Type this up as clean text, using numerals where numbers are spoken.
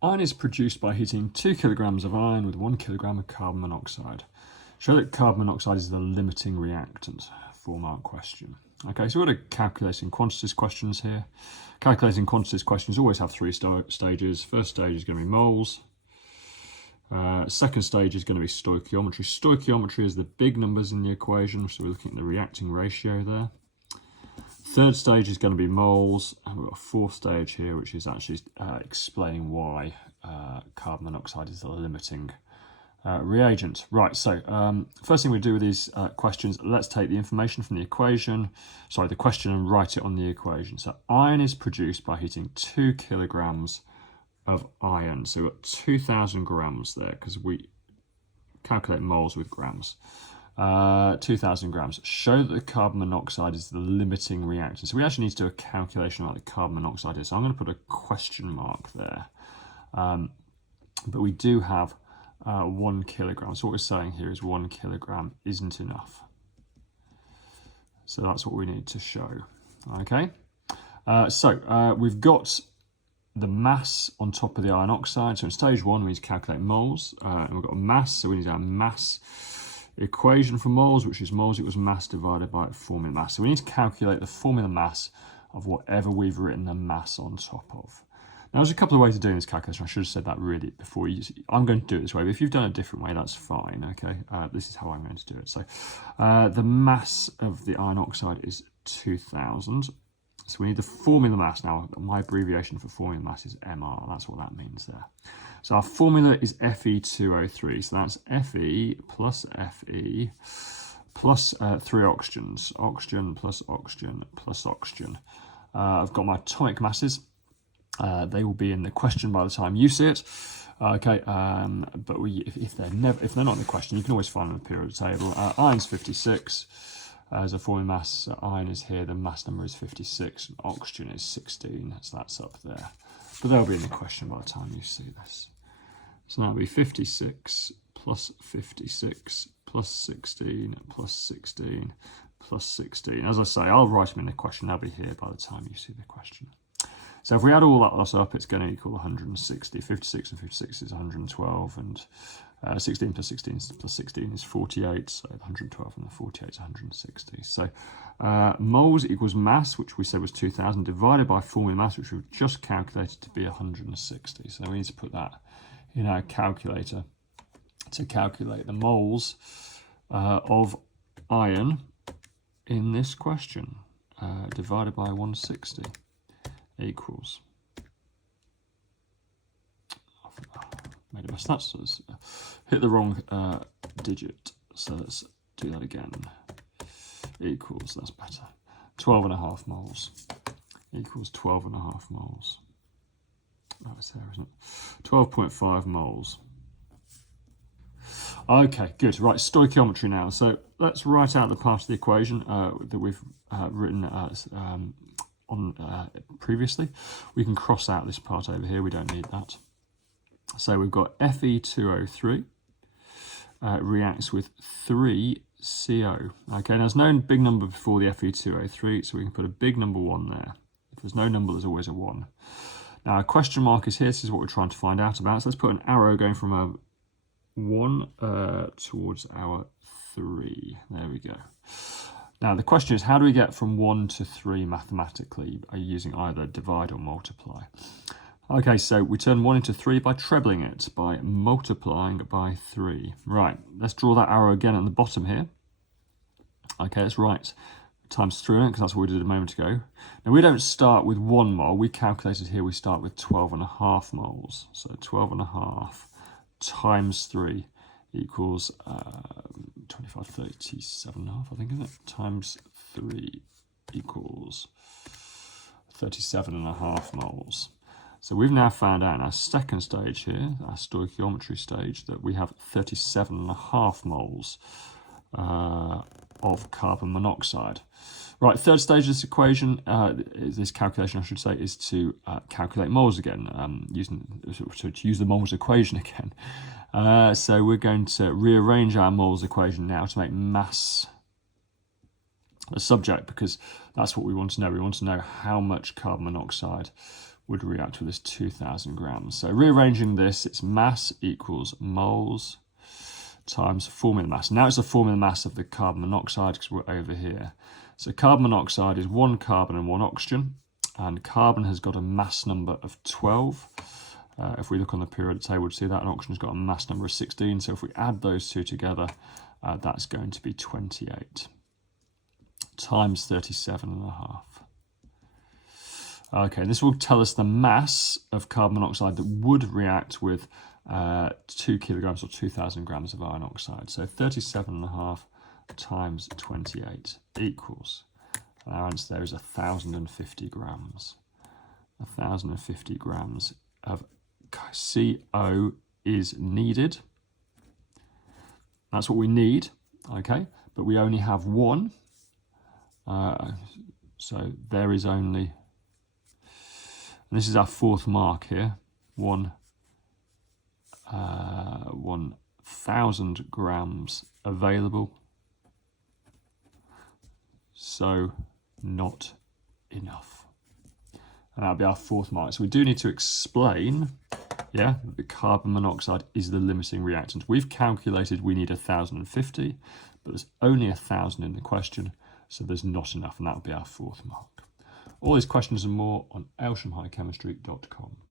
Iron is produced by heating 2 kilograms of iron with 1 kilogram of carbon monoxide. Show that carbon monoxide is the limiting reactant. 4-mark question. Okay, so we've got a calculating quantities questions here. Calculating quantities questions always have 3 stages. First stage is going to be moles. Second stage is going to be stoichiometry. Stoichiometry is the big numbers in the equation, so we're looking at the reacting ratio there. Third stage is going to be moles, and we've got a fourth stage here, which is actually explaining why carbon monoxide is the limiting reagent. Right, so first thing we do with these questions, let's take the information from the equation, the question, and write it on the equation. So iron is produced by heating 2 kilograms of iron. So we've got 2,000 grams there, because we calculate moles with grams. 2,000 grams. Show that the carbon monoxide is the limiting reactant. So we actually need to do a calculation on what the carbon monoxide is. So I'm going to put a question mark there. But we do have 1 kilogram. So what we're saying here is 1 kilogram isn't enough. So that's what we need to show. Okay. We've got the mass on top of the iron oxide. So in stage 1, we need to calculate moles. And we've got a mass, so we need our mass equation for moles, which is moles equals mass divided by formula mass. So we need to calculate the formula mass of whatever we've written the mass on top of. Now, there's a couple of ways of doing this calculation. I should have said that really before. I'm going to do it this way, but if you've done it a different way, that's fine, okay? This is how I'm going to do it. So the mass of the iron oxide is 2,000. So we need the formula mass. Now, my abbreviation for formula mass is MR. That's what that means there. So our formula is Fe2O3. So that's Fe plus 3 oxygens. Oxygen plus oxygen plus oxygen. I've got my atomic masses. They will be in the question by the time you see it. Okay, but if they're not in the question, you can always find them in the periodic table. Iron's 56. As a formula mass, iron is here, the mass number is 56, and oxygen is 16, so that's up there. But they'll be in the question by the time you see this. So that'll be 56 plus 56 plus 16 plus 16 plus 16. As I say, I'll write them in the question, they'll be here by the time you see the question. So if we add all that up, it's going to equal 160. 56 and 56 is 112, and 16 plus 16 plus 16 is 48, so 112 and the 48 is 160. So moles equals mass, which we said was 2,000, divided by formula mass, which we've just calculated to be 160. So we need to put that in our calculator to calculate the moles of iron in this question, divided by 160 equals... made a mess. That's hit the wrong digit. So let's do that again. Equals, that's better. 12.5 moles. Equals 12.5 moles. Oh, it's there, isn't it? 12.5 moles. Okay, good. Right, stoichiometry now. So let's write out the part of the equation that we've written on previously. We can cross out this part over here. We don't need that. So we've got Fe2O3 reacts with 3CO. Okay, now there's no big number before the Fe2O3, so we can put a big number 1 there. If there's no number, there's always a 1. Now a question mark is here. This is what we're trying to find out about. So let's put an arrow going from a 1 towards our 3. There we go. Now the question is, how do we get from 1 to 3 mathematically? Are you using either divide or multiply? Okay, so we turn 1 into 3 by trebling it, by multiplying by 3. Right, let's draw that arrow again at the bottom here. Okay, let's write times 3 on it, because that's what we did a moment ago. Now, we don't start with 1 mole. We calculated here we start with 12.5 moles. So 12.5 times 3 equals 25, 37.5, I think, isn't it? Times 3 equals 37.5 moles. So we've now found out in our second stage here, our stoichiometry stage, that we have 37.5 moles of carbon monoxide. Right, third stage of this equation, this calculation I should say, is to calculate moles again, to use the moles equation again. So we're going to rearrange our moles equation now to make mass the subject, because that's what we want to know. We want to know how much carbon monoxide would react with this 2,000 grams. So rearranging this, it's mass equals moles times formula mass. Now it's the formula mass of the carbon monoxide because we're over here. So carbon monoxide is 1 carbon and 1 oxygen, and carbon has got a mass number of 12. If we look on the periodic table, we'd see that an oxygen's got a mass number of 16. So if we add those two together, that's going to be 28 times 37.5. Okay, this will tell us the mass of carbon monoxide that would react with 2 kilograms or 2,000 grams of iron oxide. So 37.5 times 28 equals, and our answer there is 1,050 grams. 1,050 grams of CO is needed. That's what we need, okay? But we only have one. So there is only, and this is our 4th mark here, 1,000 grams available. So not enough. And that'll be our 4th mark. So we do need to explain, that the carbon monoxide is the limiting reactant. We've calculated we need 1,050, but there's only 1,000 in the question, so there's not enough, and that'll be our 4th mark. All these questions and more on ayleshamhighchemistry.com.